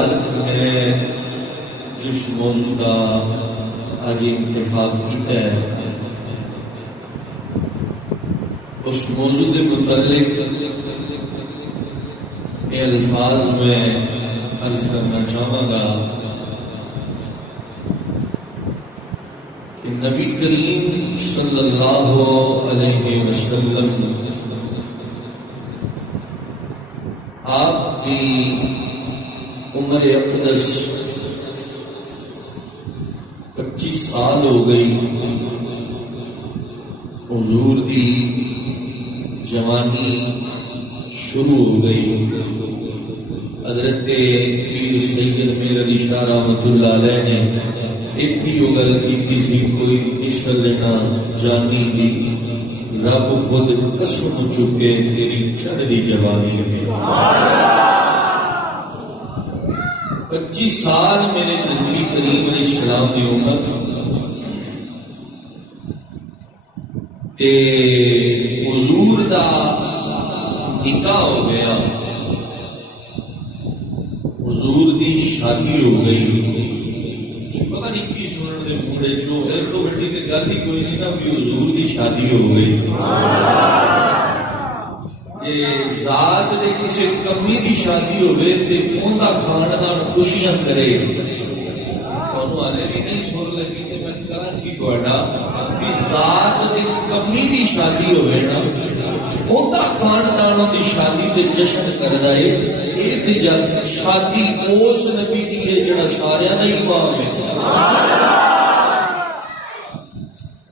حالت میں جس موضوع کا آج انتخاب کیتا ہے اس موضوع کے متعلق یہ الفاظ میں عرض کرنا چاہوں گا کہ نبی کریم صلی اللہ علیہ وسلم آپ کی عمر اقدس 25 سال ہو گئی، حضور دی جوانی شروع ہو گئی۔ حضرت پیر سید میر علی شاہ رحمۃ اللہ علیہ نے اتھی جو گل کی سی، کوئی نشل لینا جانی دی، رب خود قسم چکے تیری چڑھدی جوانی میں 25 سال میرے نبی کریم علیہ السلام کی عمر تے حضور دا نکاح ہو گیا، حضور دی شادی ہو گئی۔ پتہ نہیں کی سنن دے مونڈے چو اس تو بڑی تے گل ہی کوئی نہیں نا بھی حضور دی شادی ہو گئی۔ جے ذات دے کسی کمی دی شادی ہوئے تے اون دا خاندان خوشیاں کرے، تانوں ہالے بھی نہیں سن لگی تے میں کراں کی تہاڈا بھی ذات دی کمی دی شادی ہوئے نا اون دا خاندان دی شادی تے جشن کردا ہے۔ یہ تے جب شادی اس نبی دی ہے جڑا سارے دا امام ہے،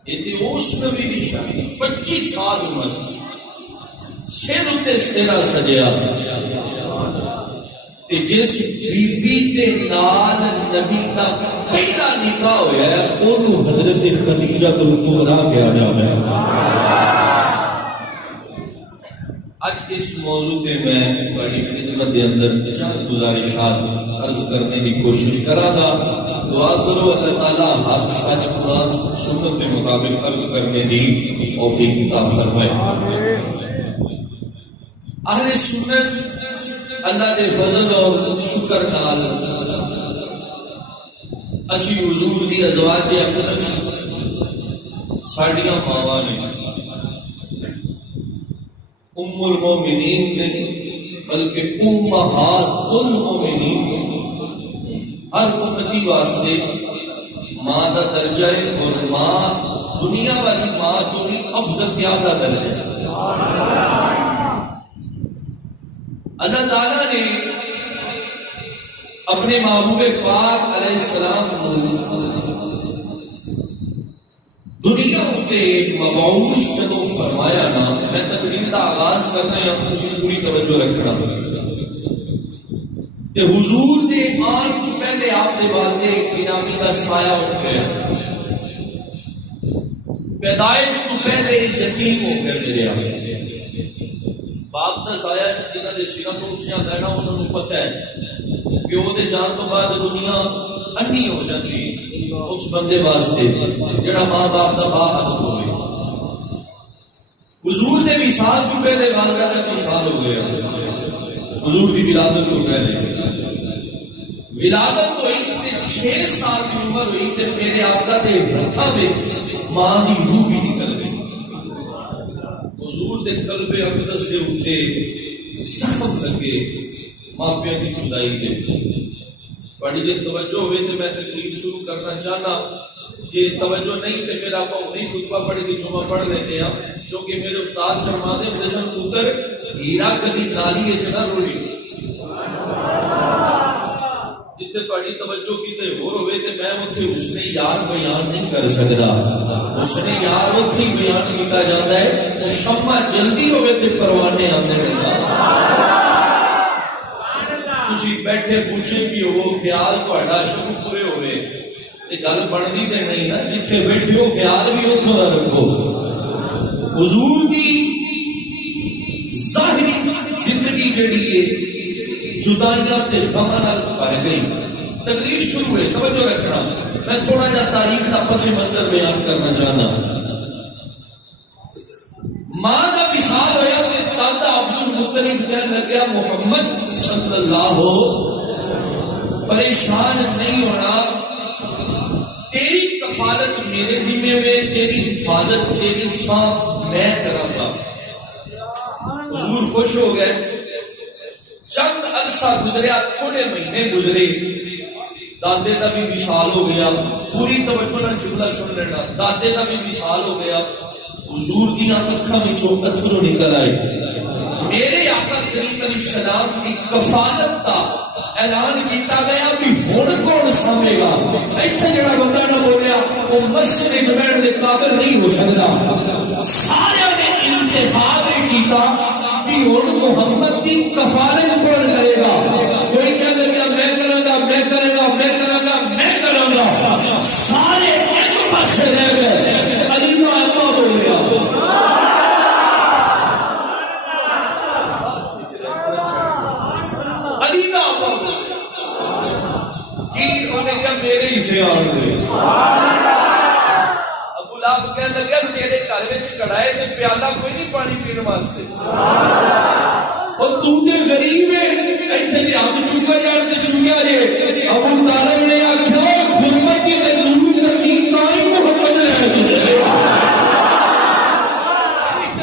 یہ تے اس نبی دی شادی 25 سال عمر، سر تے سیرا سجیا تے جس بی بی دے نال نبی دا پہلا نکاح ہویا ہے اونوں حضرت خدیجہ کبریٰ کہا جاتا ہے۔ آج اس موضوع پہ میں بڑی خدمت دے اندر چند گزارشات عرض کرنے کی کوشش کراں گا۔ دعا کرو اللہ تعالیٰ حق سچ قرآن سنت کے مطابق عرض کرنے دی توفیق عطا فرمائے۔ اہل سنت اللہ دے فضل اور شکر نال اسی حضور دی ازواج اقدس ساڈیاں ماواں نے، ام المومنین نہیں بلکہ امہات المومنین، ہر امتی واسطے ماں دا درجہ ہے، اور ماں دنیا والی ماں تو بھی افضل زیادہ درجہ ہے۔ اللہ تعالیٰ نے اپنے محبوب پاک علیہ السلام کو دنیا تے مبعوث جدوں فرمایا نا، میں تقریر دا آغاز کرنے ہوں تسی پوری توجہ رکھنا کہ حضور دے آن تو پہلے آپ دے والدے گرامی دا سایہ اٹھ گیا، پیدائش تو پہلے یتیم ہو گئے میرے آپ۔ باپ دا سایہ جنہاں دے سروں تو اٹھیاں لینا انہوں نے پتہ ہے کہ وہ دے جان تو بعد دنیا انی ہو جاتی اس بندے واسطے جڑا ماں باپ دا باہر ہوئے۔ حضور نے وصال تو پہلے والدہ کا وصال ہو گیا، حضور کی ولادت تو پہلے ولادت تو ہوئی تے 6 سال کی عمر ہوئی تے میرے آقا دے ہتھاں وچ ماں دی روح بھی نکل گئی۔ حضور دے قلب اقدس دے اوتے زخم لگے ماپیاں دی جدائی دے۔ بڑی جے توجہ ہوئے تو میں تقریر شروع کرنا چاہنا، جے توجہ نہیں تو پھر آپ اپنی خطبہ پڑھ کے جمعہ پڑھ لیتے ہیں، جو کہ میرے استاد فرماتے ہیں جیسا پتر ہیرا کدی نالی چنا روڑی، جتنے تھوڑی توجہ کیتے ہور ہوئے تو میں اتنے حسن یار بیان نہیں کر سکتا۔ حسن یار اتنے بیان کیتا جاتا ہے تو شمع جلدی ہوئے تو پروانے آنے لگا۔ تسی بیٹھے پوچھے کہ وہ خیال تہاڈا شروع پورے ہوئے تے گل بنتی تے نہیں نا، جتھے بیٹھے ہو خیال بھی اتھوں دا رکھو۔ حضور دی ظاہری زندگی جڑی ہے جدائیاں تے غماں نال بھر گئی۔ تقریر شروع ہے، توجہ رکھنا، میں تھوڑا جا تاریخ دا پس منظر بیان کرنا چاہنا۔ ماں دا وصال ہویا تے دادا عبد المطلب کہنے لگیا محمد صلی اللہ پریشان نہیں ہونا، تیری کفالت میرے ذمے میں، تیری حفاظت تیری ساتھ میں کروں گا۔ حضور خوش ہو گئے۔ چند عرصہ گزریا، تھوڑے مہینے گزرے، دادے کا بھی وصال ہو گیا۔ پوری توجہ نال جملہ سن لینا، دادے کا بھی وصال ہو گیا۔ حضور دیاں اکھاں وچوں اتھرو نکل آئے۔ میرے آقا کریم علیہ السلام کی کفالت کا اعلان کیتا گیا بھی ہن کون سامے گا؟ ایتھے جڑا بندہ نہ بولیا وہ مسجد وچ بیٹھن دے قابل نہیں ہو سکدا۔ سارے نے اتفاق کیتا بھی ہن محمد کی کفالت کون کرے گا؟ کوئی کہنے لگا میں کراں گا، میں کراں گا، میں کراں گا، میں کراں گا۔ سارے ایک پاسے رہ گئے۔ علی کا ابا بولیا، علی کا ابا کی انہوں نے کہا میرے ہی سے آن دے۔ ابو لہب کہنے لگا تیرے گھر وچ کڑھائے تے پیالہ کوئی نہیں پانی پین واسطے، اور تو تے غریب ہے، ایتھے دی ہاتھ چکا جان تے چکیا جے۔ ابو طالب نے آکھیا غربت تے دور کرنی تاں ہی محمد رہ چلے۔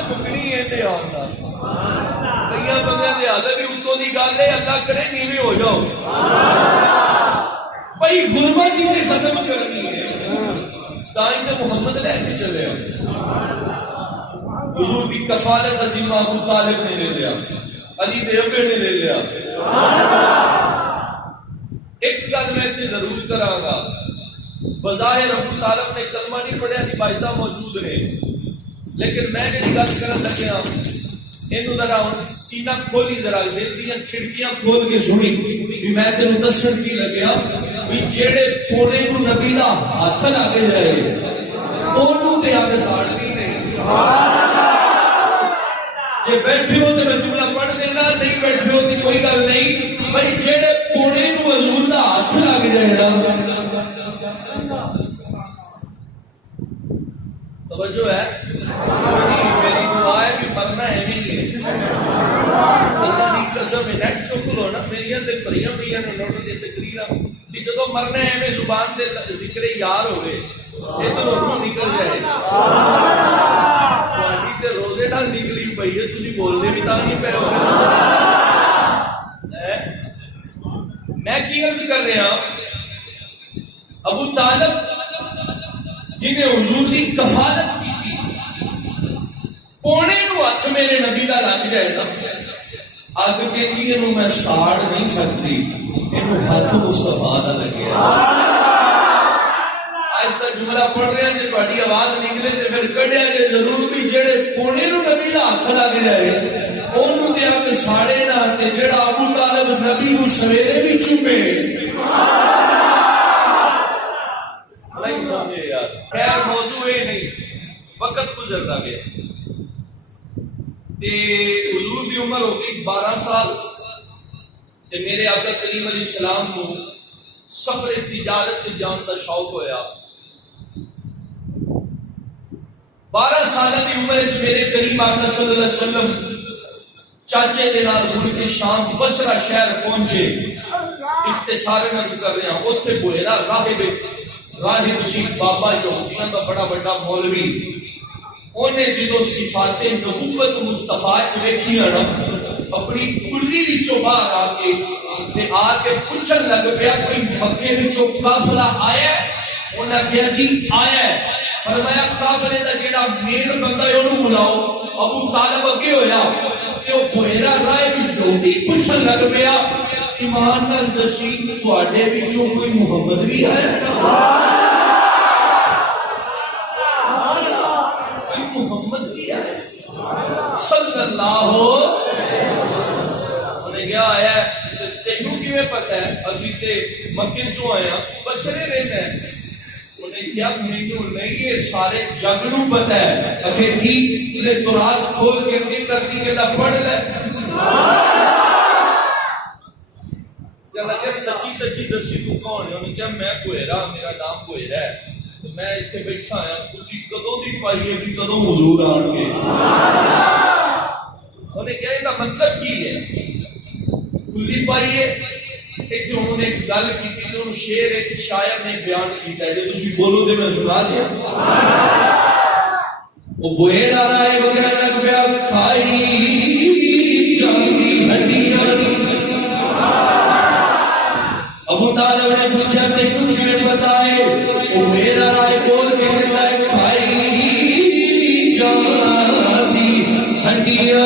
بکری ہے تے آندا کئی بندے دے حال بھی اتوں دی گل ہے، اللہ کرے نیویں ہو جاؤ بھائی، غربت ہی تے ختم کرنی ہے تاں ہی تے محمد رہ کے چلے۔ حضور کی کفالت عظیم ابو طالب نے لے لیا، علی دے ابے نے لے لیا۔ ایک گل میں اتنے ضرور کراں گا، بظاہر ابو طالب نے کلمہ نہیں پڑھیا، باجدہ موجود نے، لیکن میں جڑی گل کرن لگیا اینو ذرا سینہ کھولی، ذرا دل دیاں کھڑکیاں کھول کے سنی بھی میں تینوں دسن کی لگیا بھی جیڑے پونے نو نبی دا ہاتھ لگ جائے اونوں تے اگ ساڑنی نے۔ جے بیٹھے ہو تو میں جملہ پڑھ دینا، نہیں بیٹھے ہو تو کوئی گل نہیں بھائی، جیڑے پونے نو حضور دا ہاتھ لگ جائے نا، توجہ ہے میری دعا ہے بھی مرنا ہے نہیں ہے۔ اللہ کی قسم ہے، نیکسٹ چک لو نا، میری تے بھریاں پئیاں نے نوٹ دی تقریراں بھی جدوں مرنا ہے میں زبان تے ذکر یار ہوئے ادھر روح نکل جائے۔ تہاڈی تے روزے نال نکلی پئی ہے، تسی بولدے بھی تاں نہیں پئے ہو۔ میں کی عرض کر رہا، ابو طالب جنہیں حضور کی کفالت کی تھی، پونے نو ہاتھ میرے نبی دا لگ جائے نا، اگ کہندی اینو میں ساڑ نہیں سکتی، اینو ہاتھ مصطفیٰ دا لگے۔ آہستہ جملہ پڑھ رہے ہیں، جے تہاڈی آواز نکلے تے پھر کڈیا جے ضرور بھی جڑے پونے نو نبی دا ہاتھ لگ جائے اونوں تے اگ ساڑے نہ، تے جڑا ابو طالب نبی نو سویرے بھی چومے نہیں سمجھے یار۔ خیر موضوع یہ نہیں، وقت گزرتا گیا تے حضور دی عمر ہو گئی 12 سال تے میرے آقا کریم علیہ السلام کو سفر تجارت جان کا شوق ہویا۔ 12 سال کی عمر وچ میرے کریم آقا صلی اللہ علیہ وسلم چاچے دے نال ملک شام بصرہ شہر پہنچے۔ اختصار نہ کر رہے ہیں، اوتھے بوہرا راہب سی بابا یہودیاں کا بڑا بڑا مولوی، انہیں جدو صفات نبوت مصطفیٰ چ ویکھیاں نا، اپنی کلی وچوں باہر آ کے پوچھن لگ پیا کوئی مکے وچوں قافلہ آیا ہے؟ انہاں کہا جی آیا ہے۔ فرمایا قافلے دا جڑا مین بندہ ہے اونوں بلاؤ۔ ابو طالب اگے ہویا تے او بوہرا راہب یہودی پوچھن لگ پیا ایمان نال دسی تواڈے وچوں کوئی محمد بھی آیا ہے؟ کوئی محمد بھی آیا صلی اللہ انہیں کیا آیا ہے؟ تینوں کیویں پتہ ہے؟ اسی تے مکے چوں آئے ہیں، بصرے رہنا ہے۔ انہیں کیا مینوں نہیں، یہ سارے جگ نوں پتہ ہے۔ اکھے کی لے تورات کھول کے اپنی کرتی کے دا پڑھ لے۔ کہ سچی سچی دسی تو کون ہے؟ انہیں کیا میں بوہرا، میرا نام بوہرا ہے، تو میں اتنے بیٹھا ہاں، کلی کدوں دی پائی ہے بھی کدوں حضور آن گے؟ انہیں کیا یہ مطلب کی ہے؟ کلی پائی ہے ایک انہوں نے ایک گل کی تھی تو شعر ایک شاعر نے بیان کیتا ہے جو تسی بولو تے میں سنا دیا وہ بوئے رائے وغیرہ لگ پیا کھائی جاندی ہڈیاں ابو طالب نے پوچھا تینوں کیویں بتائے وہ میرا رائے بول کے کہتا ہے کھائی جاندی ہڈیاں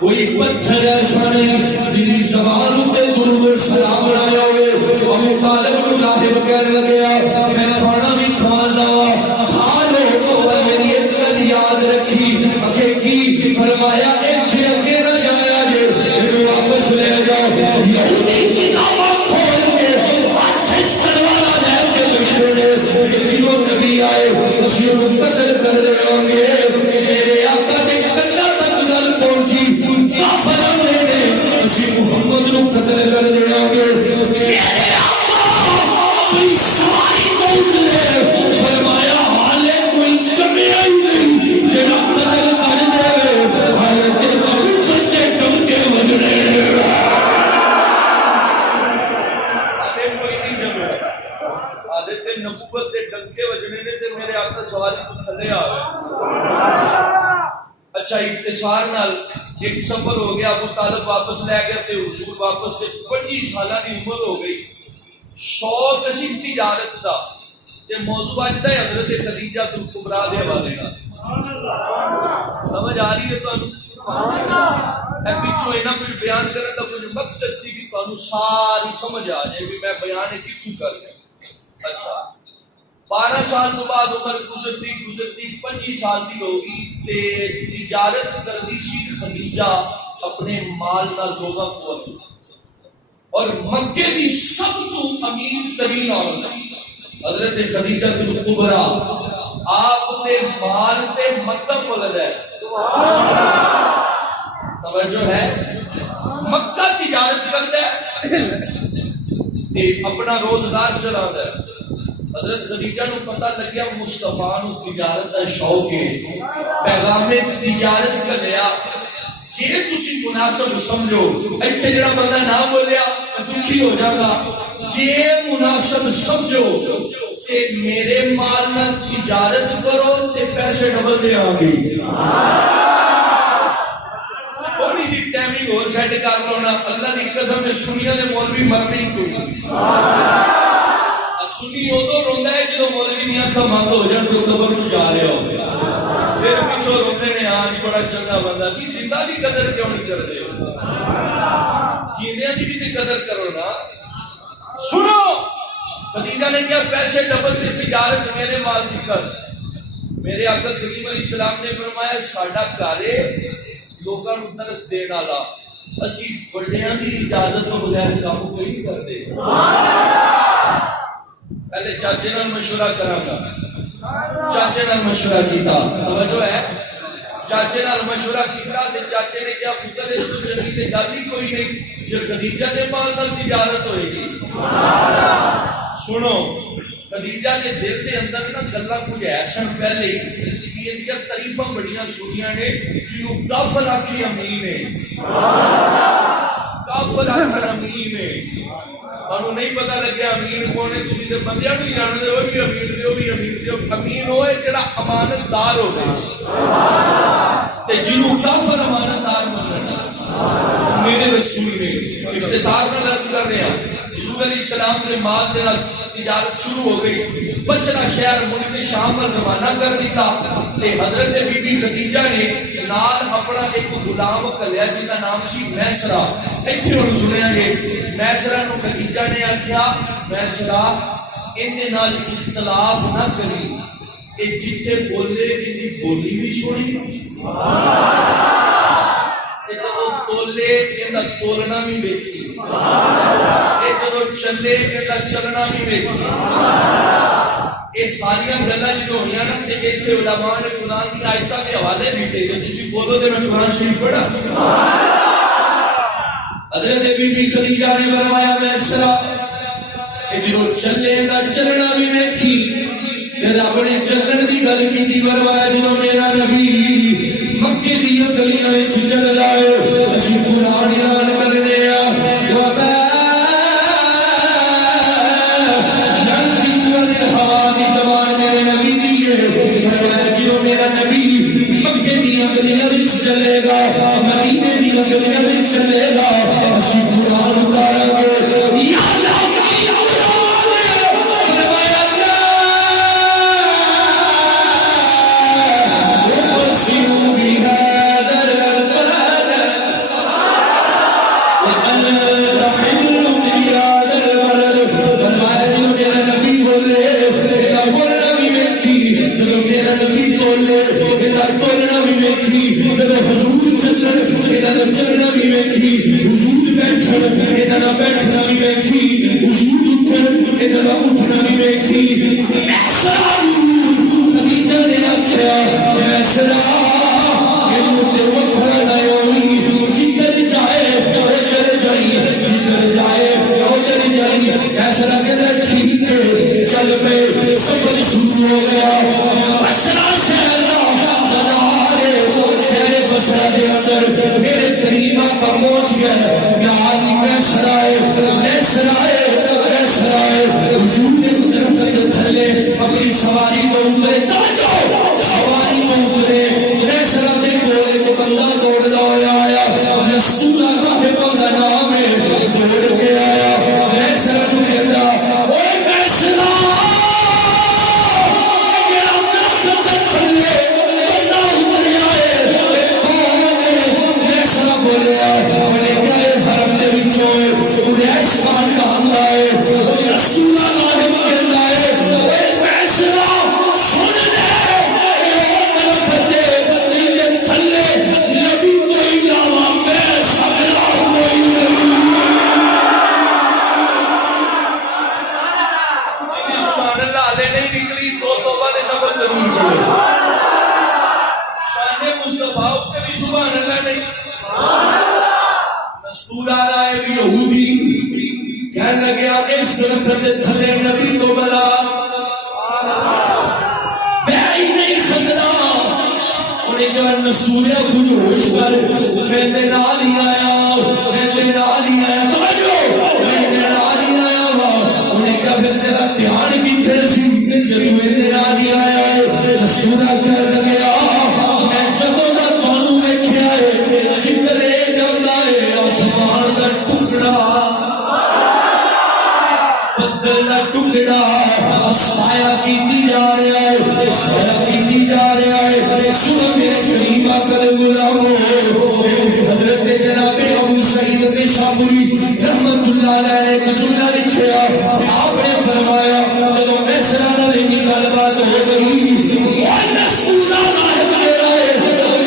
کوئی پتھر ایسا نہیں جنہی زبان تے درود سلام لایا ہوئے ابو طالب نو راہب کہنے لگیا میں کھانا بھی کھانا کھا لو پر میری ایک گل یاد رکھی اکھے کی فرمایا ایتھے اگے نہ جایا جے اینو واپس لے جاؤ یہودی کتاباں کھول کے ہاتھ وچ تلوار لے کے بیٹھے نے کیوں نبی آئے اسی نو قتل کر دیواں گے میرے آقا دے کناں تک گل پہنچی اسی محمد نو قتل کر دیا گے میرے آقا اپنی سواری کو اترے فرمایا حالے کوئی جمعہ ہی نہیں جڑا قتل کر دے حالے تے نبوت دے ڈنکے وجنے حالے کوئی نہیں جمعہ حالے تے نبوت دے ڈنکے وجنے نے تے میرے آقا سواری کو تھلے آوے اچھا اختصار نال ایک سفر ہو گیا ابو طالب واپس لے گیا تے حضور واپس تے 25 سالہ دی عمر ہو گئی شوق اسی تجارت دا تے موضوع اج دا حضرت خدیجہ کبریٰ دے حوالے نال سمجھ آ رہی ہے تانوں اے پیچھے انہاں کچھ بیان کرن دا کچھ مقصد سی کہ تانوں ساری سمجھ آ جائے کہ میں بیان کتھوں کر رہا ہوں اچھا 12 سال تو بعد عمر گزرتی 25 سال دی ہوگی تے تجارت کردی سی خدیجہ اپنے مال نال لوگاں کو اور مکے دی سب تو امیر ترین عورت حضرت خدیجہ کبریٰ آپ دے مال تے مکہ پلد ہے توجہ ہے مکہ تجارت کرتا ہے تے اپنا روزگار چلاتا ہے حضرت خدیجہ نو پتہ لگیا مصطفیٰ نو تجارت کا شوق ہے پیغام تجارت کا لیا جے تسی مناسب سمجھو ایتھے جڑا بندہ نہ بولیا دکھی ہو جاگا جے مناسب سمجھو کہ میرے مال نہ تجارت کرو تے پیسے ڈبل دے آگے تھوڑی دی ٹائمنگ اور سیٹ کر لو نا اللہ دی قسم میں سنیا دے مولوی مرنی کوئی سنی ادو روندا ہے جدوں مولوی دی اکھاں بند ہو جان تو قبر نو جا رہا ہو پھر پیچھے روندے نے ہاں جی بڑا چنگا بندہ سی زندہ دی قدر کیوں نہیں کردے جیندیاں دی بھی تے قدر کرو نا سنو خدیجہ نے کیا پیسے ڈبل اس تجارت میرے مال کی کر میرے آقا کریم علیہ السلام نے فرمایا ساڈا گھر لوکاں نو درس دین والا اسی بڑیاں دی اجازت تو بغیر کام کوئی نہیں کردے پہلے چاچے نال مشورہ کراں گا چاچے نال مشورہ کیتا توجہ ہے چاچے نال مشورہ کیتا تے چاچے نے کیا پتر اس تو چنگی تے گل ہی کوئی نہیں جو خدیجہ دے مال نال تجارت ہوئے گی سنو خدیجہ کے دل دے اندر نا گلاں کچھ ایسن پہلے یہ دیاں تعریفاں بڑیاں سنیاں نے جنوں کافر آکھی امین ہے کافر آکھی امین ہے انہوں نہیں پتا لگیا امین کون ہے، تسی تے بندیاں نہیں جانتے، وہ بھی امین دے، وہ بھی امین دے۔ امین ہوئے جڑا امانت دار ہو گیا تے جنوں کافر امانت دار بننا۔ میرے رسول نے اختصار میں لفظ کر رہے ہیں، حضور علیہ السلام نے مال دے نال تجارت شروع ہو گئی، بصرہ شہر ملک شام پر روانہ کر دیتا تے حضرت بی بی خدیجہ نے نال اپنا ایک غلام کلیا جن کا نام سی میسرہ۔ ایتھے ہن سنیا گے میسرہ نو خدیجہ نے آکھیا میسرہ ان دے نال اختلاف نہ کری، اے جتھے بولے ان دی بولی بھی سنی، اے جدوں تولے ان دا تولنا بھی ویکھی، اے جدوں چلے ان دا چلنا بھی ویکھی۔ یہ ساری گلاں جو ہوئی نا تے ایتھے علماء نے قرآن کی آیتاں دے حوالے دیتے جو تسی بولو تے میں قرآن شریف پڑھا۔ حضرت بی بی خدیجہ نے فرمایا میسرہ کہ جدوں چلے دا چلنا بھی ویکھی، جب اپنے چلن دی گل کیتی فرمایا جدوں میرا نبی مکے دی گلیاں وچ چل جائے اسی قرآن اعلان کرنے آ چلے گا مدینے دی گلیاں وچ چلے گا اسی قرآن اتارا گے یا اللہ چلنا بھی ویکھی، حضور بیٹھن انہاں بیٹھنا بھی ویکھی، حضور اٹھن انہاں اٹھنا بھی ویکھی۔ خدیجہ نے آکھیا میسرہ اینوں تے وکھرا نہ ہوئی، جدھر جائے ادھر جائی، جدھر جائے ادھر جائی۔ میسرہ کہندا ٹھیک ہے چل پے، سفر شروع ہو گیا۔ بصرہ شہر دا بازار شہر بصرہ دے اندر میرے کریم آقا پہنچ گئے، نالی میسرہ حضور نے درخت کے تھلے اپنی سواری کو اترے، توجہ سواری کو اترے، میسرہ دے کولے کو بندہ دوڑدا ہویا آیا، نستورہ صاحب دا نام ہے، دوڑ کے آیا میسرہ جو کہتا اوے میسرہ میرا درخت کے تھلے بندہ اتریا ہے، کون ہے؟ میسرہ بولیا انہیں کہے حرم دے وچوں انہیں ایشان کا حملہ ہے، رسول اللہ کہتا ہے اوے میسرہ سن لے میرا فتح ان تھلے نبی تو علاوہ میں سبلا کوئی نہیں۔ سبحان اللہ علیہ نہیں نکلی تو توبہ نے نفل ضرور کرے، شان مصطفیٰ اٹھے بھی سبحان اللہ نہیں۔ رسول اللہ ہے بھی یہودی کہنے لگیا اس درخت تھلے نبی تو بلا بہ ہی نہیں سکتا، انہیں کہا نسولیا کچھ ہوش کر، میں نے نال ہی آیا، میں نے نال ہی آیا، توجہ میں نے نال ہی آیا ہوا۔ انہیں کہا پھر تیرا دھیان کتنے سی جب میں نے نال ہی آیا ہے؟ رسولہ کہنے لگیا میں جدوں دا تانوں ویکھیا ہے جدھرے جاندا ہے آسمان دا ٹکڑا بدل دا ٹکڑا سایہ کیتی جا رہا ہے، سایہ کیتی جا رہا ہے۔ صبح میرے کریم آقا دے غلامو حضرت جناب ابو سعید نشابوری رحمت اللہ علیہ نے ایک جملہ لکھیا، آپ نے فرمایا جدوں میسرہ نال ہی گل بات ہو گئی رسول اللہ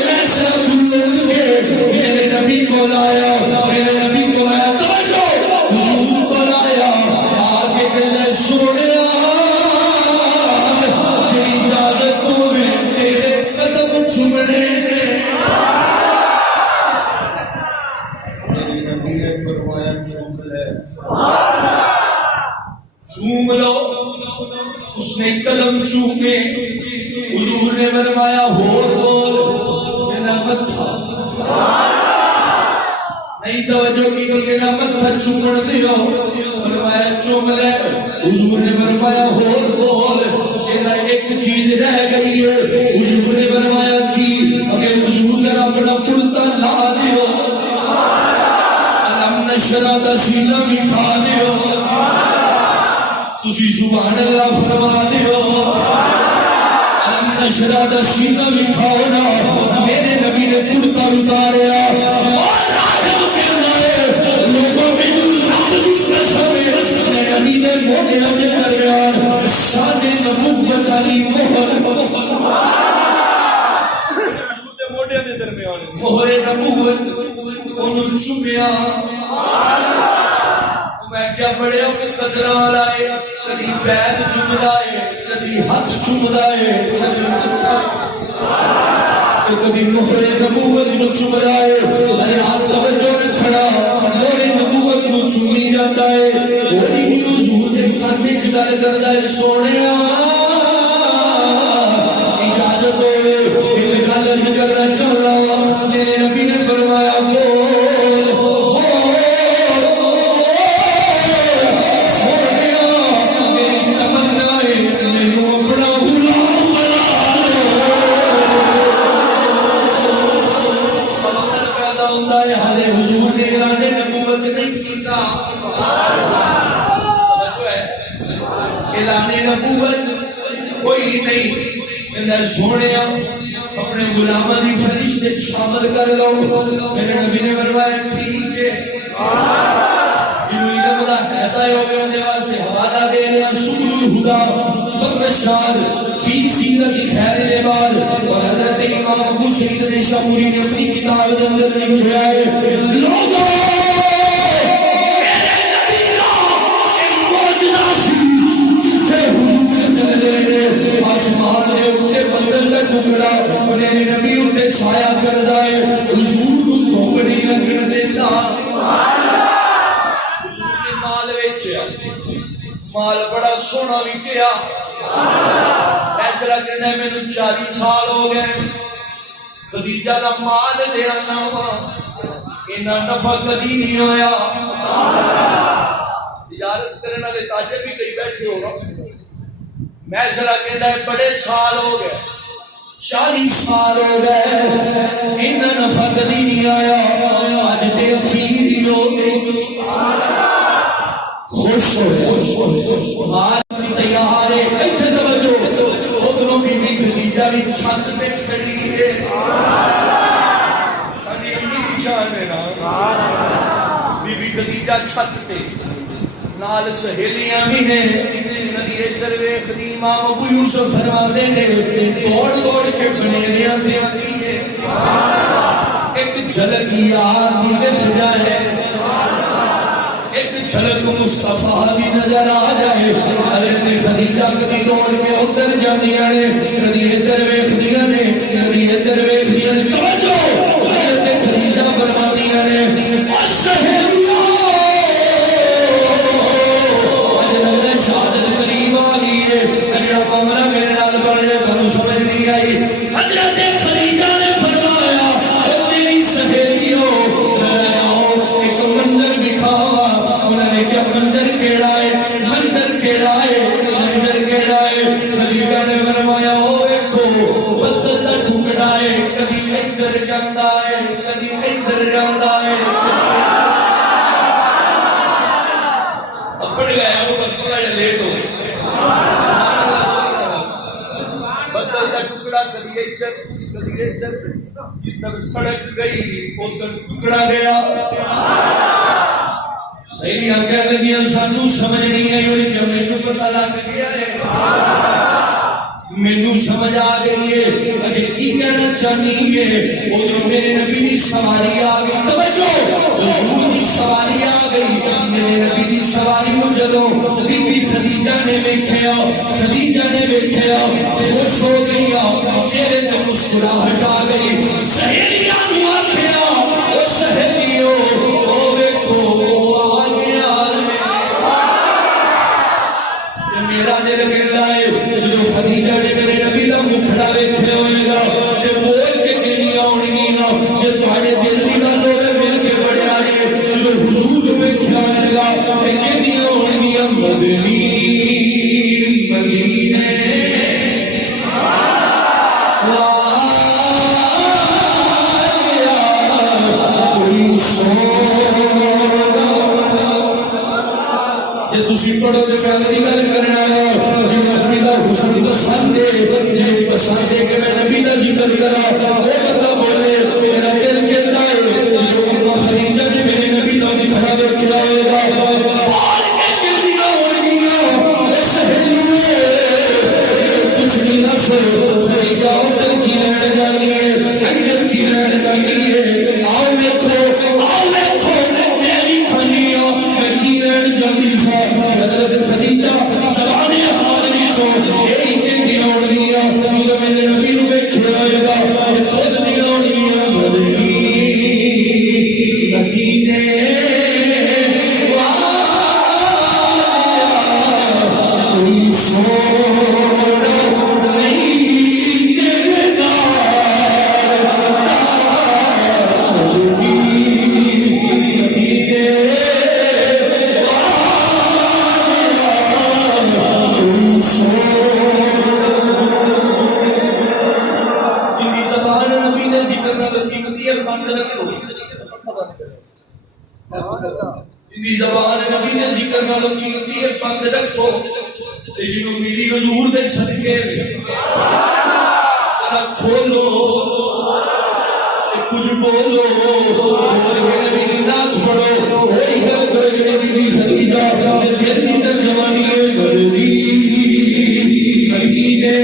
میسرہ دور کے میرے نبی کو لایا، میرے نبی کو لایا، توجہ حضور کو لایا، آگے کہنے سونے جی اجازت ہوئے تیرے قدم چھمنے میرے نبی نے فرمایا چوم لے، چوم لو۔ اس نے قدم چومے، حضور نے فرمایا ہور بول میرا متھا نہیں، توجہ کی کہ میرا متھا چومن دیو، فرمایا چوم لے حضور نے فرمایا ہور بول کہ ایک چیز رہ گئی ہے حضور نے فرمایا کی اگر حضور نے اپنا کرتا لا دیو علم نشرہ دا سینہ بٹھا دیو تسی سبحان اللہ فرما دیو علم نشرہ دا سینہ بٹھاؤ نا میرے نبی نے کرتا اتاریا اور راجب کہنا ہے لوگوں میں نبی نے موٹیاں کے درمیان شان نبوت علی مہر نبوت انہوں چومیا میں کیا بڑے اپنے قدران آئے کدھی پید چومدائے کدھی ہاتھ چومدائے کدھی متھا تو کدھی مہر نبوت نو چومدائے ارے ہاتھ توجہ رکھنا مہر نبوت نو چومی جاتا ہے وہی بھی حضور دے کرنے چگل کر جائے سونے اجازت ہوئے ایک گل کرنا چاہ رہا ہوں میرے نبی نے فرمایا کوئی نہیں سونے اپنے غلامہ دی فرشت شامل کر لو میرے نبی نے فرمایا ٹھیک ہے جنہوں علم دا حیطہ ہو گیا اندے واسطے حوالہ دے لیا سبل الہدا والرشاد فی سیرت خیر العباد اور حضرت امام ابو سعید نشابوری نے اپنی کتاب دے اندر لکھا ہے لوگوں آسمان دے اٹھے بندر کا ٹکڑا میرے نبی اٹھے سایہ کر دائے حضور کو دھوپ نہیں لگن دیتا حضور نے مال ویچیا مال بڑا سونا ویچیا فیصلہ کہنا ہے میں نے 40 سال ہو گئے خدیجہ دا مال لے آنا ہوا انہا نفع کدی نہیں آیا تجارت کرنے والے تاجر بھی کئی بیٹھے ہوگا میں ذرا کہتا ہے بڑے سال ہو گئے 40 سال ہو گئے انہا نفع کدی نہیں آیا آج تے اخیر ہو خوش ہو مال بھی تیار ہے ایتھے توجہ ادھروں بی بی خدیجہ بھی چھت پہ کھڑی ہے ساری امی کی شان ہے نا بی بی خدیجہ چھت پہ نال سہیلیاں بھی نے کدی ادھر ویکھ دی امام ابو یوسف فرماتے نے دوڑ دوڑ کے بنیریاں تے آتی ہے ایک جھلک یار دی وکھ جائے ایک جھلک مصطفیٰ دی نظر آ جائے حضرت خدیجہ کدی دوڑ کے ادھر جاندیاں نے کدی ادھر ویکھ دیاں نے کدی ادھر ویکھ دیاں نے توجہ حضرت خدیجہ فرماندیاں نے سہیلیاں شہادت قریب آ گئی ہے اگلا معاملہ میرے نال بڑھے تمہیں سمجھ نہیں آئی حضرت خدیجہ نے فرمایا اے میری سہیلیوں ایک منظر دکھاوا انہوں نے کیا منظر کیڑا ہے منظر کیڑا ہے منظر کیڑا ہے خدیجہ نے فرمایا او دیکھو بدل دا ٹکڑا ہے کبھی ادھر جاندا ہے کبھی ادھر جاندا ہے پڑ گیا وہ تھوڑا جا لیٹ ہو گئی بدل کا ٹکڑا کبھی ادھر جدھر سڑک گئی ادھر ٹکڑا گیا سہیلیاں کہہ لگیاں سانو سمجھ نہیں آئی انہیں کہ مینوں پتہ لگ گیا ہے مینوں سمجھ آ گئی ہے اجے کی کہنا چاہنی ہے ادھر میرے نبی دی سواری آ گئی توجہ حضور دی سواری آ گئی میرے نبی دی سواری نو جدوں بی بی خدیجہ نے ویکھیا خوش ہو گئی چہرے تے مسکراہٹ آ گئی سہیلیاں نو آکھیا او سہیلیو او ویکھو او آ گیا تے میرا دل کہندا ہے جو خدیجہ نے میرے نبی دا مکھڑا ویکھیا ہوئے گا تے بول کے گلیاں اونگیاں جے تہاڈے دل دی گل ہوے مل کے بڑھیا ہے جو حضور ویکھیا ہوئے گا تے گلیاں اونگیاں پڑھو تو میں نبی گل کرنا جی نبی دا حسن پسند ہے جی پسند ہے کہ میں نبی دا ذکر کرا وہ بندہ بولے میرا دل کہتا ہے جو اماں خدیجہ نے میرے نبی دا بھی کھڑا دیکھا ہوگا بول کے کہہ دیا ہوگا اے سہیلیے کچھ نہیں نفس خدیجہ ہوٹل کی لین جانی ہے انگل کی لین جانی ہے آؤ دیکھو میری کھانی ہو میں کی لین جانی سا حضرت خدیجہ زبانی حال نیچو یہی کہ دیا ہوگی جو میرے نبی نو بیٹھے آئے گا خود دیا ہوگی مدینے کوئی سوڑا نہیں دینا زبان نبی نے ذکر نہ لکھی ہے بند رکھو جنہوں ملی حضور دے صدقے ذرا کھولو کچھ بولو اور نبی کی نعت پڑھو وہی گل کرو جو نبی خدیجہ نے دل دی ترجمانی ہے مدنی مدینے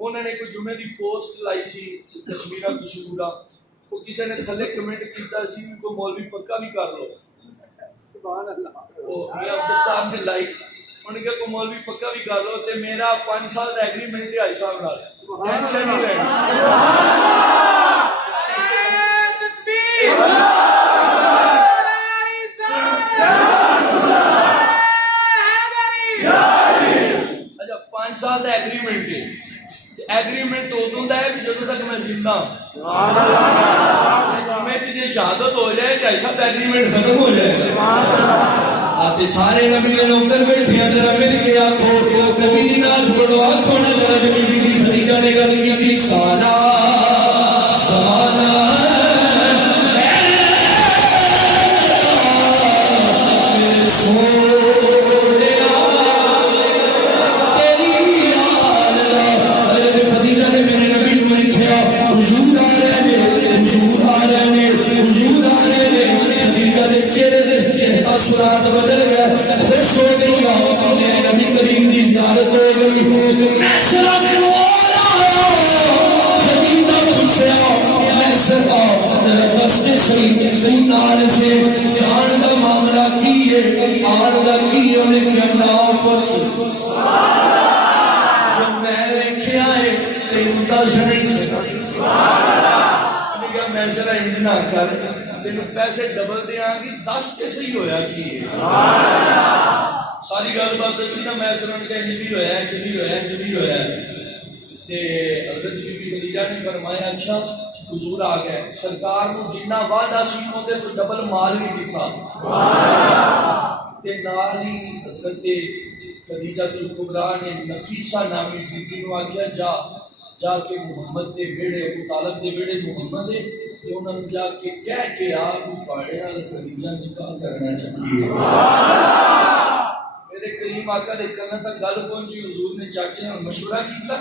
انہوں نے کوئی جمعے دی پوسٹ لائی سی تصویرہ تشہورہ وہ کسی نے تھلے کمنٹ کیتا سی کوئی مولوی پکا بھی کر لو سبحان اللہ وہ میاں عبدالستان نے لائی انہوں نے کہا کوئی مولوی پکا بھی کر لو تے میرا 5 سال دا ایگریمنٹ ہے آئی صاحب نال ٹینشن نہیں لینی اچھا 5 سال دا ایگریمنٹ ہے ایگریمنٹ ادو ہے کہ جدوں تک میں زندہ میں جی شہادت ہو جائے کہ ایسا ایگریمنٹ ختم ہو جائے آتے سارے نبی نے نوکر بیٹھے ہیں ذرا مل کے آخو نبی دی ناز پڑھو آخو نہ ذرا جو بی بی خدیجہ نے گل کی تھی سانا سانا میرے سونے سرات بدل گیا خوش ہو گئی میرے نبی کریم کی زیارت ہو گئی میں سلام خدیجہ پوچھا میں سر دستے صحیح نال سے جان کا معاملہ کی ہے آن کا کی انہیں کیا نام پوچھ جب میں دیکھا ہے تین دس نہیں سکتا میں ذرا انجنا کر تین پیسے ڈبل دیا گی 10 کیسے ہی ہویا کی ساری گل بات دسی نا میں سرن کا انج بھی ہویا انج بھی ہویا انج بھی ہویا تے حضرت بی بی خدیجہ نے فرمایا اچھا حضور آ گئے سرکار کو جنہ وعدہ سی اودے تو ڈبل مال بھی دیتا تے نال ہی حضرت خدیجہ الکبریٰ نے نفیسہ نامی بیٹی نو آکھیا جا کے محمد دے ویڑے ابو طالب دے ویڑے محمد دے تے انہاں نوں جا کے کہہ کے آ کہ تواڈے نال خدیجہ نکاح کرنا چاہتی ہے میرے کریم کریم آقا دے کرنا تک گل پہنچی حضور نے چاچے نال مشورہ کیتا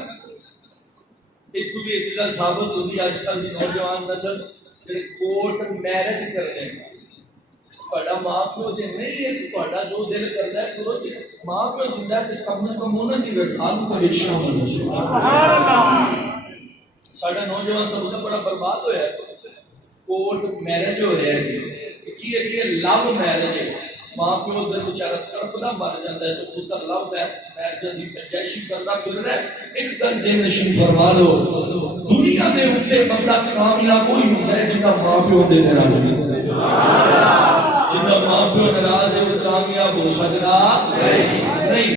اتو بھی ایک گل ثابت ہوتی اج کل دی نوجوان نسل جڑے کورٹ میرج کر رہے ہیں تہاڈا ماں پیو جے نہیں ہے تو تہاڈا جو دل کردا ہے کرو جے ماں پیو زندہ ہے تے کم از کم انہاں دی رضا تو شامل ہو سبحان اللہ ساڈا نوجوان تو بڑا برباد ہویا ہے کورٹ میرج ہو رہا ہے کہ لو میرج ہے ماں پیو در بیچارہ تڑپدا مر جاندا ہے تو پتر لو میرج دی پنجائشی کردا پھر رہا ہے ایک دن جے نشین فرما لو دنیا دے اوتے بندہ کامیاب وہی ہوندا ہے جنہاں ماں پیو دے ناراض نہیں سبحان اللہ جنہاں ماں پیو ناراض ہے وہ کامیاب ہو سکدا نہیں